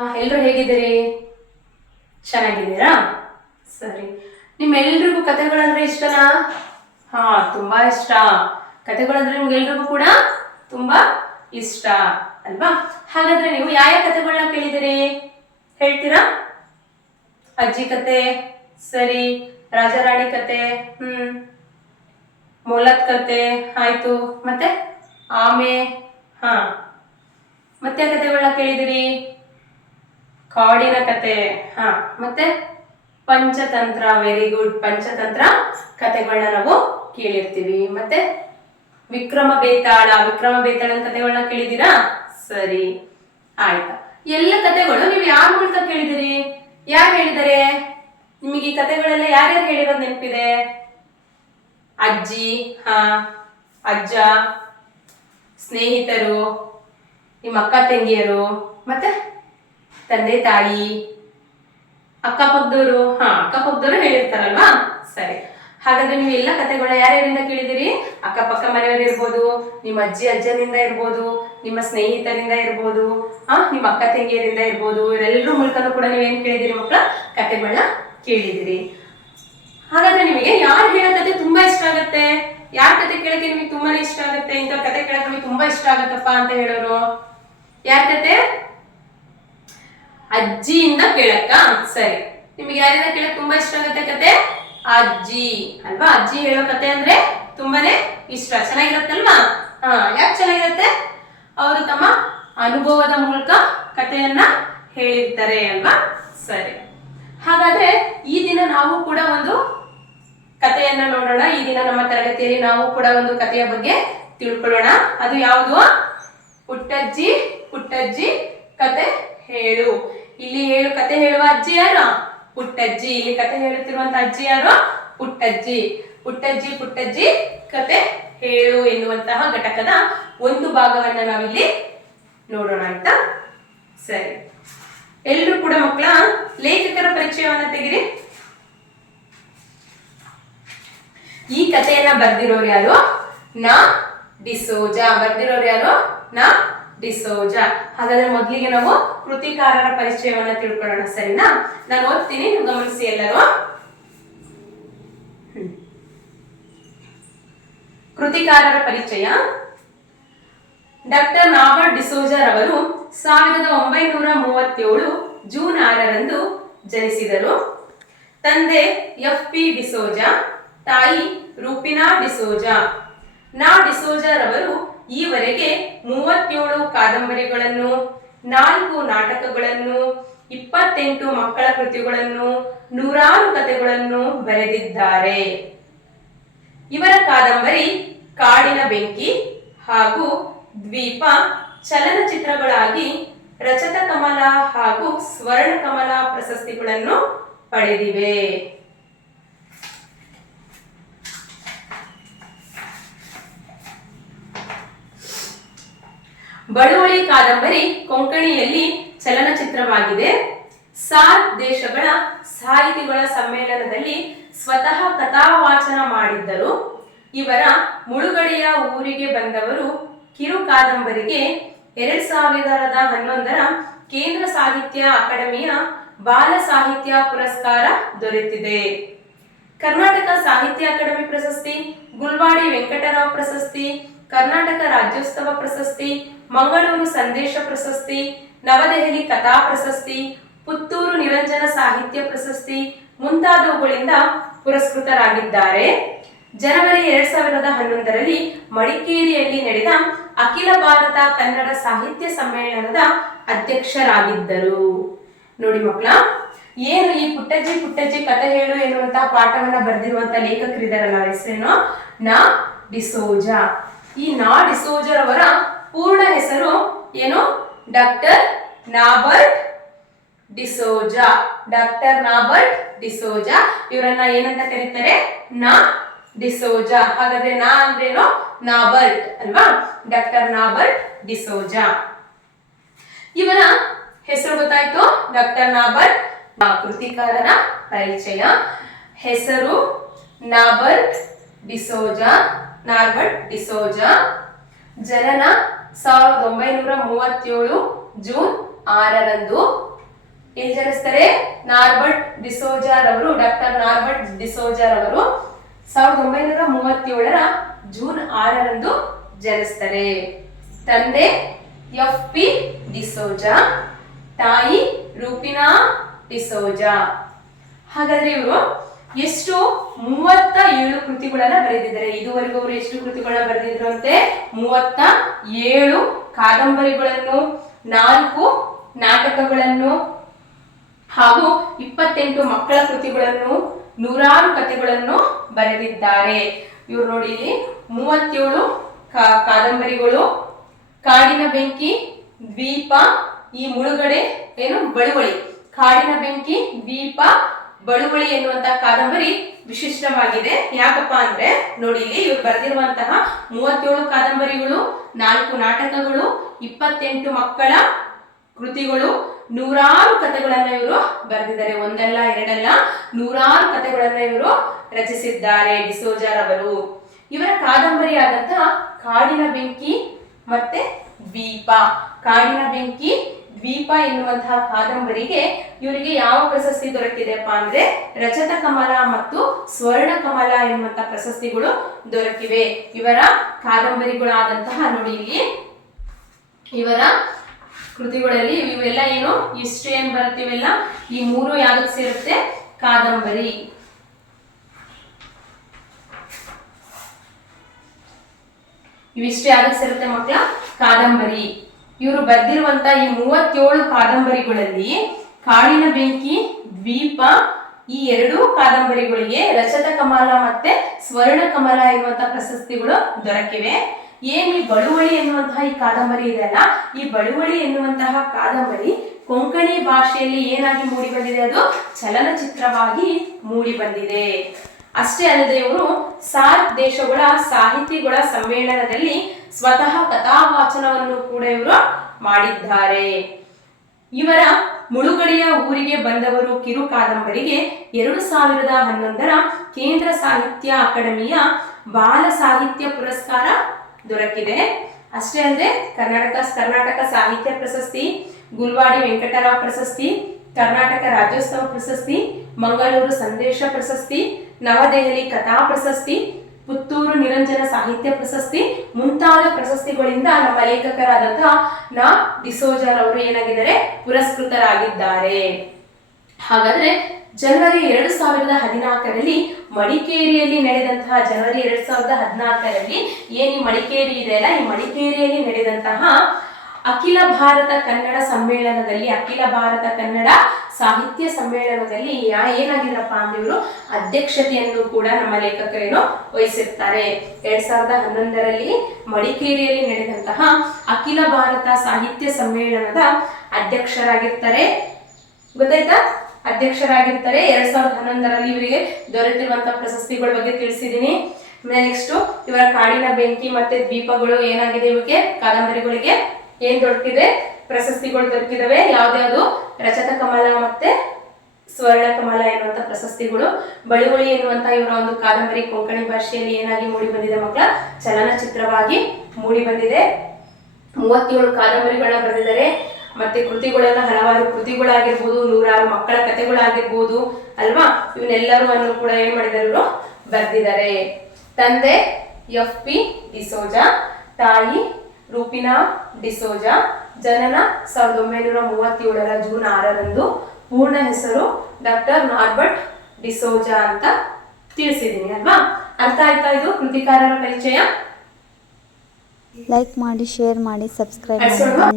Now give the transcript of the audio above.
ಎಲ್ಲರೂ ಹೇಗಿದ್ದೀರಿ? ಚೆನ್ನಾಗಿದ್ದೀರಾ? ಸರಿ. ನಿಮ್ಮೆಲ್ರಿಗೂ ಕಥೆಗಳಂದ್ರೆ ಇಷ್ಟನಾ? ಹಾ, ತುಂಬಾ ಇಷ್ಟ. ಕಥೆಗಳಂದ್ರೆ ನಿಮ್ಗೆಲ್ರಿಗೂ ಕೂಡ ತುಂಬಾ ಇಷ್ಟ, ಅಲ್ವಾ? ಹಾಗಾದ್ರೆ ನೀವು ಯಾವ ಕತೆಗಳನ್ನ ಕೇಳಿದಿರಿ ಹೇಳ್ತೀರಾ? ಅಜ್ಜಿ ಕತೆ ಸರಿ. ರಾಜರಾಣಿ ಕತೆ ಹ್ಮ್. ಮೊಲತ್ ಕತೆ ಆಯ್ತು. ಮತ್ತೆ? ಆಮೆ, ಹಾ. ಮತ್ತೆ ಕಥೆಗಳನ್ನ ಕೇಳಿದಿರಿ ಕಾಡಿನ ಕತೆ. ಹ, ಮತ್ತೆ ಪಂಚತಂತ್ರ ವೆರಿ ಗುಡ್ ಪಂಚತಂತ್ರ ಕತೆಗಳನ್ನ ನಾವು ಕೇಳಿರ್ತೀವಿ. ಮತ್ತೆ ವಿಕ್ರಮ ಬೇತಾಳ, ವಿಕ್ರಮ ಬೇತಾಳನ ಕತೆಗಳನ್ನ ಕೇಳಿದಿರಾ ಸರಿ, ಆಯ್ತಾ. ಎಲ್ಲ ಕತೆಗಳು ನೀವು ಯಾರ ಮೂಲಕ ಕೇಳಿದಿರಿ? ಯಾರು ಹೇಳಿದರೆ? ನಿಮಗೆ ಈ ಕತೆಗಳೆಲ್ಲ ಯಾರ್ಯಾರು ಹೇಳಿರೋದು ನೆನಪಿದೆ? ಅಜ್ಜಿ, ಹ, ಅಜ್ಜ, ಸ್ನೇಹಿತರು, ನಿಮ್ಮ ಅಕ್ಕ ತಂಗಿಯರು, ಮತ್ತೆ ತಂದೆ, ತಾಯಿ, ಅಕ್ಕಪಕ್ಕದವರು, ಹಾ, ಅಕ್ಕಪಕ್ಕದವರು ಹೇಳಿರ್ತಾರಲ್ವಾ? ಸರಿ. ಹಾಗಾದ್ರೆ ನೀವು ಎಲ್ಲ ಕತೆಗಳನ್ನ ಯಾರ್ಯಾರಿಂದ ಕೇಳಿದಿರಿ? ಅಕ್ಕಪಕ್ಕ ಮನೆಯವರು ಇರ್ಬೋದು, ನಿಮ್ಮ ಅಜ್ಜಿ ಅಜ್ಜನಿಂದ ಇರ್ಬೋದು, ನಿಮ್ಮ ಸ್ನೇಹಿತರಿಂದ ಇರ್ಬೋದು, ಆ, ನಿಮ್ಮ ಅಕ್ಕ ತಂಗಿಯರಿಂದ ಇರ್ಬೋದು, ಇವರೆಲ್ಲರ ಮೂಲಕನೂ ಕೂಡ ನೀವೇನ್ ಕೇಳಿದಿರಿ ಮಕ್ಕಳ ಕಥೆಗಳನ್ನ ಕೇಳಿದಿರಿ. ಹಾಗಾದ್ರೆ ನಿಮಗೆ ಯಾರು ಹೇಳೋ ಕತೆ ತುಂಬಾ ಇಷ್ಟ ಆಗುತ್ತೆ? ಯಾರ ಕತೆ ಕೇಳಕ್ಕೆ ನಿಮಗೆ ತುಂಬಾನೇ ಇಷ್ಟ ಆಗುತ್ತೆ? ಇಂಥ ಕತೆ ಕೇಳಕ್ಕೆ ನಿಮಗೆ ತುಂಬಾ ಇಷ್ಟ ಆಗತ್ತಪ್ಪ ಅಂತ ಹೇಳೋರು? ಯಾರ ಕತೆ ಅಜ್ಜಿಯಿಂದ ಕೇಳಕ್ಕ? ಸರಿ. ನಿಮ್ಗೆ ಯಾರಿಂದ ಕೇಳಕ್ ತುಂಬಾ ಇಷ್ಟ ಆಗುತ್ತೆ ಕತೆ? ಅಜ್ಜಿ. ಅಲ್ವಾ? ಅಜ್ಜಿ ಹೇಳೋ ಕತೆ ಅಂದ್ರೆ ತುಂಬಾನೇ ಇಷ್ಟ. ಚೆನ್ನಾಗಿರತ್ತಲ್ವಾ? ಹಾ, ಯಾಕೆ ಚೆನ್ನಾಗಿರತ್ತೆ? ಅವರು ತಮ್ಮ ಅನುಭವದ ಮೂಲಕ ಕಥೆಯನ್ನ ಹೇಳಿರ್ತಾರೆ ಅಲ್ವಾ? ಸರಿ. ಹಾಗಾದ್ರೆ ಈ ದಿನ ನಾವು ಕೂಡ ಒಂದು ಕಥೆಯನ್ನ ನೋಡೋಣ. ಈ ದಿನ ನಮ್ಮ ತರಗತಿಯಲ್ಲಿ ನಾವು ಕೂಡ ಒಂದು ಕಥೆಯ ಬಗ್ಗೆ ತಿಳ್ಕೊಳ್ಳೋಣ. ಅದು ಯಾವುದು? ಪುಟ್ಟಜ್ಜಿ ಪುಟ್ಟಜ್ಜಿ ಕತೆ ಹೇಳು. ಇಲ್ಲಿ ಹೇಳು, ಕತೆ ಹೇಳುವ ಅಜ್ಜಿ ಯಾರು? ಪುಟ್ಟಜ್ಜಿ. ಇಲ್ಲಿ ಕತೆ ಹೇಳುತ್ತಿರುವಂತ ಅಜ್ಜಿ ಯಾರು? ಪುಟ್ಟಜ್ಜಿ. ಪುಟ್ಟಜ್ಜಿ ಪುಟ್ಟಜ್ಜಿ, ಕತೆ ಹೇಳು ಎನ್ನುವಂತಹ ಘಟಕದ ಒಂದು ಭಾಗವನ್ನ ನಾವಿಲ್ಲಿ ನೋಡೋಣ, ಆಯ್ತಾ? ಸರಿ. ಎಲ್ರು ಕೂಡ ಮಕ್ಕಳ ಲೇಖಕರ ಪರಿಚಯವನ್ನ ತೆಗಿರಿ. ಈ ಕಥೆಯನ್ನ ಬರ್ದಿರೋರು ಯಾರು? ನಾ. ಡಿಸೋಜಾ. ಬರ್ದಿರೋರು ಯಾರು? ನಾ. ಡಿಸೋಜ ಹಾಗಾದ್ರೆ ಮೊದಲಿಗೆ ನಾವು ಕೃತಿಕಾರರ ಪರಿಚಯವನ್ನ ತಿಳ್ಕೊಳ್ಳೋಣ, ಸರಿನಾ? ನಾನು ಓದ್ತೀನಿ ಗಮನಿಸಿ ಎಲ್ಲರೂ. ಕೃತಿಕಾರರ ಪರಿಚಯ. ಡಾಕ್ಟರ್ ನಾಬರ್ಟ್ ಡಿಸೋಜರ್ ಅವರು ಸಾವಿರದ ಒಂಬೈನೂರ ಮೂವತ್ತೇಳು ಜೂನ್ ಆರರಂದು ಜನಿಸಿದರು. ತಂದೆ ಎಫ್ ಪಿ ಡಿಸೋಜ, ತಾಯಿ ರೂಪಿನಾ ಡಿಸೋಜ. ನಾ ಡಿಸೋಜರ್ ಅವರು ಈವರೆಗೆ ಮೂವತ್ತೇಳು ಕಾದಂಬರಿಗಳನ್ನು, ನಾಲ್ಕು ನಾಟಕಗಳನ್ನು, ಇಪ್ಪತ್ತೆಂಟು ಮಕ್ಕಳ ಕೃತಿಗಳನ್ನು, ನೂರಾರು ಕಥೆಗಳನ್ನು ಬರೆದಿದ್ದಾರೆ. ಇವರ ಕಾದಂಬರಿ ಕಾಡಿನ ಬೆಂಕಿ ಹಾಗೂ ದ್ವೀಪ ಚಲನಚಿತ್ರಗಳಾಗಿ ರಚತ ಕಮಲ ಹಾಗೂ ಸ್ವರ್ಣ ಕಮಲ ಪ್ರಶಸ್ತಿಗಳನ್ನು ಪಡೆದಿವೆ. ಬಳುವಳಿ ಕಾದಂಬರಿ ಕೊಂಕಣಿಯಲ್ಲಿ ಚಲನಚಿತ್ರವಾಗಿದೆ. ಸಾರ್ ದೇಶಗಳ ಸಾಹಿತಿಗಳ ಸಮ್ಮೇಳನದಲ್ಲಿ ಸ್ವತಃ ಕಥಾವಾಚನ ಮಾಡಿದ್ದರು. ಇವರ ಮುಳುಗಡೆಯ ಊರಿಗೆ ಬಂದವರು ಕಿರು ಕಾದಂಬರಿಗೆ ಎರಡ್ ಸಾವಿರದ ಹನ್ನೊಂದರ ಕೇಂದ್ರ ಸಾಹಿತ್ಯ ಅಕಾಡೆಮಿಯ ಬಾಲ ಸಾಹಿತ್ಯ ಪುರಸ್ಕಾರ ದೊರೆತಿದೆ. ಕರ್ನಾಟಕ ಸಾಹಿತ್ಯ ಅಕಾಡೆಮಿ ಪ್ರಶಸ್ತಿ, ಗುಲ್ವಾಡಿ ವೆಂಕಟರಾವ್ ಪ್ರಶಸ್ತಿ ಕರ್ನಾಟಕ ರಾಜ್ಯೋತ್ಸವ ಪ್ರಶಸ್ತಿ, ಮಂಗಳೂರು ಸಂದೇಶ ಪ್ರಶಸ್ತಿ, ನವದೆಹಲಿ ಕಥಾ ಪ್ರಶಸ್ತಿ, ಪುತ್ತೂರು ನಿರಂಜನ ಸಾಹಿತ್ಯ ಪ್ರಶಸ್ತಿ ಮುಂತಾದವುಗಳಿಂದ ಪುರಸ್ಕೃತರಾಗಿದ್ದಾರೆ. ಜನವರಿ ಎರಡ್ ಸಾವಿರದ ಹನ್ನೊಂದರಲ್ಲಿ ಮಡಿಕೇರಿಯಲ್ಲಿ ನಡೆದ ಅಖಿಲ ಭಾರತ ಕನ್ನಡ ಸಾಹಿತ್ಯ ಸಮ್ಮೇಳನದ ಅಧ್ಯಕ್ಷರಾಗಿದ್ದರು. ನೋಡಿ ಮಕ್ಕಳ, ಏನು ಈ ಪುಟ್ಟಜ್ಜಿ ಪುಟ್ಟಜ್ಜಿ ಕಥೆ ಹೇಳು ಎನ್ನುವಂತಹ ಪಾಠವನ್ನ ಬರೆದಿರುವಂತಹ ಲೇಖಕರಿದಾರಲ್ಲ ಹೆಸರೇನು? ನಾ. ಡಿಸೋಜ. ಈ ನಾ ಡಿಸೋಜರವರ ಪೂರ್ಣ ಹೆಸರು ಏನು? Doctor Norbert D'Souza. Doctor Norbert D'Souza. ಇವರನ್ನ ಏನಂತ ಕರೀತಾರೆ? ನಾ ಡಿಸೋಜಾ. ಹಾಗಾದ್ರೆ ನಾ ಅಂದ್ರೇನು? ನಾಬರ್ಟ್ ಅಲ್ವಾ? Doctor Norbert D'Souza. ಇವರ ಹೆಸರು ಗೊತ್ತಾಯ್ತು? ಡಾಕ್ಟರ್ ನಾಬರ್ಟ್ ಕೃತಿಕಾರನ ಪರಿಚಯ. ಹೆಸರು ನಾಬರ್ಟ್ ಡಿಸೋಜಾ. ನಾರ್ಬರ್ಟ್ ಡಿಸೋಜಾ. ಜನನ ಸಾವಿರದ ಒಂಬೈನೂರ ಮೂವತ್ತೇಳು ಜೂನ್ ಆರರಂದು. ಎಲ್ಲಿ ಜನಿಸ್ತಾರೆ? ನಾರ್ಬರ್ಟ್ ಡಿಸೋಜಾರವರು, ಡಾಕ್ಟರ್ ನಾರ್ಬರ್ಟ್ ಡಿಸೋಜಾರವರು ಸಾವಿರದ ಒಂಬೈನೂರ ಮೂವತ್ತೇಳರ ಜೂನ್ ಆರರಂದು ಜನಿಸ್ತಾರೆ. ತಂದೆ ಎಫ್ ಪಿ ಡಿಸೋಜಾ, ತಾಯಿ ರೂಪಿನಾ ಡಿಸೋಜಾ. ಹಾಗಾದ್ರೆ ಇವರು ಎಷ್ಟು? ಮೂವತ್ತ ಏಳು ಕೃತಿಗಳನ್ನ ಬರೆದಿದ್ದಾರೆ. ಇದುವರೆಗೂ ಅವರು ಎಷ್ಟು ಕೃತಿಗಳನ್ನ ಬರೆದಿದ್ರು ಅಂತೆ ಮೂವತ್ತ ಏಳು ಕಾದಂಬರಿಗಳನ್ನು, ನಾಲ್ಕು ನಾಟಕಗಳನ್ನು, ಹಾಗೂ ಇಪ್ಪತ್ತೆಂಟು ಮಕ್ಕಳ ಕೃತಿಗಳನ್ನು, ನೂರಾರು ಕಥೆಗಳನ್ನು ಬರೆದಿದ್ದಾರೆ. ಇವ್ರು ನೋಡಿ ಇಲ್ಲಿ, ಮೂವತ್ತೇಳು ಕಾದಂಬರಿಗಳು, ಕಾಡಿನ ಬೆಂಕಿ, ದ್ವೀಪ, ಈ ಮುಳುಗಡೆ, ಏನು, ಬಳುವಳಿ. ಕಾಡಿನ ಬೆಂಕಿ, ದ್ವೀಪ ಬಳುವಳಿ ಎನ್ನುವಂತಹ ಕಾದಂಬರಿ ವಿಶಿಷ್ಟವಾಗಿದೆ. ಯಾಕಪ್ಪ ಅಂದ್ರೆ ನೋಡಿ ಇಲ್ಲಿ ಇವ್ರು ಬರೆದಿರುವಂತಹ ಮೂವತ್ತೇಳು ಕಾದಂಬರಿಗಳು, ನಾಲ್ಕು ನಾಟಕಗಳು, ಇಪ್ಪತ್ತೆಂಟು ಮಕ್ಕಳ ಕೃತಿಗಳು, ನೂರಾರು ಕಥೆಗಳನ್ನ ಇವರು ಬರೆದಿದ್ದಾರೆ. ಒಂದಲ್ಲ, ಎರಡಲ್ಲ, ನೂರಾರು ಕಥೆಗಳನ್ನ ಇವರು ರಚಿಸಿದ್ದಾರೆ ಡಿಸೋಜಾರ್ ಅವರು. ಇವರ ಕಾದಂಬರಿಯಾದಂತಹ ಕಾಡಿನ ಬೆಂಕಿ ಮತ್ತೆ ದ್ವೀಪ ಕಾಡಿನ ಬೆಂಕಿ ದ್ವೀಪ ಎನ್ನುವಂತಹ ಕಾದಂಬರಿಗೆ ಇವರಿಗೆ ಯಾವ ಪ್ರಶಸ್ತಿ ದೊರಕಿದೆಪ್ಪ ಅಂದ್ರೆ ರಜತ ಕಮಲ ಮತ್ತು ಸ್ವರ್ಣ ಕಮಲ ಎನ್ನುವಂತಹ ಪ್ರಶಸ್ತಿಗಳು ದೊರಕಿವೆ. ಇವರ ಕಾದಂಬರಿಗಳಾದಂತಹ ನೋಡಿ ಇಲ್ಲಿ. ಇವರ ಕೃತಿಗಳಲ್ಲಿ ಇವೆಲ್ಲ ಏನು? ಹಿಸ್ಟ್ರಿ ಏನ್ ಬರುತ್ತೆ ಇವೆಲ್ಲ? ಈ ಮೂರು ಯಾವ್ದಕ್ಕೆ ಸೇರುತ್ತೆ? ಕಾದಂಬರಿ. ಇವಿಷ್ಟೇ ಯಾವ್ದಕ್ಕೆ ಸೇರುತ್ತೆ ಮಕ್ಕಳ? ಕಾದಂಬರಿ. ಇವರು ಬರೆದಿರುವಂತ ಈ ಮೂವತ್ತೇಳು ಕಾದಂಬರಿಗಳಲ್ಲಿ ಕಾಡಿನ ಬೆಂಕಿ, ದ್ವೀಪ, ಈ ಎರಡೂ ಕಾದಂಬರಿಗಳಿಗೆ ರಚತ ಕಮಲ ಮತ್ತೆ ಸ್ವರ್ಣ ಕಮಲ ಎನ್ನುವಂತ ಪ್ರಶಸ್ತಿಗಳು ದೊರಕಿವೆ. ಏನ್ ಈ ಬಳುವಳಿ ಎನ್ನುವಂತಹ ಈ ಕಾದಂಬರಿ ಇದೆಯಲ್ಲ ಈ ಬಳುವಳಿ ಎನ್ನುವಂತಹ ಕಾದಂಬರಿ ಕೊಂಕಣಿ ಭಾಷೆಯಲ್ಲಿ ಏನಾಗಿ ಮೂಡಿ ಬಂದಿದೆ ಅದು ಚಲನಚಿತ್ರವಾಗಿ ಮೂಡಿ ಬಂದಿದೆ ಅಷ್ಟೇ ಅಲ್ಲದೆ ಇವರು ಸಾರ್ಕ್ ದೇಶಗಳ ಸಾಹಿತಿಗಳ ಸಮ್ಮೇಳನದಲ್ಲಿ ಸ್ವತಃ ಕಥಾವಾಚನವನ್ನು ಕೂಡ ಇವರು ಮಾಡಿದ್ದಾರೆ. ಇವರ ಮುಳುಗಡೆಯ ಊರಿಗೆ ಬಂದವರು ಕಿರು ಕಾದಂಬರಿಗೆ ಎರಡು ಸಾವಿರದ ಹನ್ನೊಂದರ ಕೇಂದ್ರ ಸಾಹಿತ್ಯ ಅಕಾಡೆಮಿಯ ಬಾಲ ಸಾಹಿತ್ಯ ಪುರಸ್ಕಾರ ದೊರಕಿದೆ. ಅಷ್ಟೇ ಅಲ್ಲದೆ ಕರ್ನಾಟಕ ಕರ್ನಾಟಕ ಸಾಹಿತ್ಯ ಪ್ರಶಸ್ತಿ, ಗುಲ್ವಾಡಿ ವೆಂಕಟರಾವ್ ಪ್ರಶಸ್ತಿ, ಕರ್ನಾಟಕ ರಾಜ್ಯೋತ್ಸವ ಪ್ರಶಸ್ತಿ, ಮಂಗಳೂರು ಸಂದೇಶ ಪ್ರಶಸ್ತಿ, ನವದೆಹಲಿ ಕಥಾ ಪ್ರಶಸ್ತಿ ಪುತ್ತೂರು ನಿರಂಜನ ಸಾಹಿತ್ಯ ಪ್ರಶಸ್ತಿ, ಮುಂತಾದ ಪ್ರಶಸ್ತಿಗಳಿಂದ ನಮ್ಮ ಲೇಖಕರಾದಂತಹ ನಾ. ಡಿಸೋಜರ್ ಅವರು ಏನಾಗಿದ್ದಾರೆ? ಪುರಸ್ಕೃತರಾಗಿದ್ದಾರೆ. ಹಾಗಾದ್ರೆ ಜನವರಿ ಎರಡು ಸಾವಿರದ ಹದಿನಾಲ್ಕರಲ್ಲಿ ಮಡಿಕೇರಿಯಲ್ಲಿ ನಡೆದಂತಹ, ಜನವರಿ ಎರಡು ಸಾವಿರದ ಹದಿನಾಲ್ಕರಲ್ಲಿ ಏನು ಈ ಮಡಿಕೇರಿ ಇದೆಯಲ್ಲ ಈ ಮಡಿಕೇರಿಯಲ್ಲಿ ನಡೆದಂತಹ ಅಖಿಲ ಭಾರತ ಕನ್ನಡ ಸಮ್ಮೇಳನದಲ್ಲಿ, ಅಖಿಲ ಭಾರತ ಕನ್ನಡ ಸಾಹಿತ್ಯ ಸಮ್ಮೇಳನದಲ್ಲಿ ಏನಾಗಿರಪ್ಪ ಅಂದ್ರೆ ಇವರು ಅಧ್ಯಕ್ಷತೆಯನ್ನು ಕೂಡ ನಮ್ಮ ಲೇಖಕರೇನು ವಹಿಸಿರ್ತಾರೆ. ಎರಡ್ ಸಾವಿರದ ಹನ್ನೊಂದರಲ್ಲಿ ಮಡಿಕೇರಿಯಲ್ಲಿ ನಡೆದಂತಹ ಅಖಿಲ ಭಾರತ ಸಾಹಿತ್ಯ ಸಮ್ಮೇಳನದ ಅಧ್ಯಕ್ಷರಾಗಿರ್ತಾರೆ. ಗೊತ್ತಾಯ್ತಾ? ಅಧ್ಯಕ್ಷರಾಗಿರ್ತಾರೆ. ಎರಡ್ ಸಾವಿರದ ಹನ್ನೊಂದರಲ್ಲಿ ಇವರಿಗೆ ದೊರೆತಿರುವಂತಹ ಪ್ರಶಸ್ತಿಗಳ ಬಗ್ಗೆ ತಿಳಿಸಿದೀನಿ. ನೆಕ್ಸ್ಟ್ ಇವರ ಕಾಡಿನ ಬೆಂಕಿ ಮತ್ತೆ ದ್ವೀಪಗಳು ಏನಾಗಿದೆ ಇವಕ್ಕೆ? ಕಾದಂಬರಿಗಳಿಗೆ? ಏನ್ ದೊರಕಿದೆ ಪ್ರಶಸ್ತಿಗಳು ದೊರಕಿದವೆ ಯಾವ್ದ್ಯಾವ್ದು ರಜತ ಕಮಲ ಮತ್ತೆ ಸ್ವರ್ಣ ಕಮಲ ಎನ್ನುವಂತ ಪ್ರಶಸ್ತಿಗಳು. ಬಳುವಳಿ ಎನ್ನುವಂತ ಇವರ ಒಂದು ಕಾದಂಬರಿ ಕೊಂಕಣಿ ಭಾಷೆಯಲ್ಲಿ ಏನಾಗಿ ಮೂಡಿ ಬಂದಿದೆ ಮಕ್ಕಳ? ಚಲನಚಿತ್ರವಾಗಿ ಮೂಡಿ ಬಂದಿದೆ. ಮೂವತ್ತೇಳು ಕಾದಂಬರಿಗಳನ್ನ ಬರೆದಿದ್ದಾರೆ. ಮತ್ತೆ ಕೃತಿಗಳೆಲ್ಲ ಹಲವಾರು ಕೃತಿಗಳಾಗಿರ್ಬೋದು, ನೂರಾರು ಮಕ್ಕಳ ಕಥೆಗಳಾಗಿರ್ಬೋದು ಅಲ್ವಾ? ಇವನ್ನೆಲ್ಲರೂ ಕೂಡ ಏನ್ ಮಾಡಿದ್ದಾರೆ ಇವರು? ಬರೆದಿದ್ದಾರೆ. ತಂದೆ ಎಫ್ ಪಿ ಡಿಸೋಜಾ, ತಾಯಿ ರೂಪಿನಾ ಡಿಸೋಜಾ ಜನನ ಸಾವಿರದ ಒಂಬೈನೂರ ಮೂವತ್ತೇಳರ ಜೂನ್ ಆರರಂದು ಪೂರ್ಣ ಹೆಸರು ಡಾಕ್ಟರ್ ನಾರ್ಬರ್ಟ್ ಡಿಸೋಜಾ ಅಂತ ತಿಳಿಸಿದ್ದೀನಿ ಅಲ್ವಾ? ಅರ್ಥ ಆಯ್ತಾ ಇದು ಕೃತಿಕಾರರ ಪರಿಚಯ? ಲೈಕ್ ಮಾಡಿ ಶೇರ್ ಮಾಡಿ ಸಬ್ಸ್ಕ್ರೈಬ್ ಮಾಡಿ.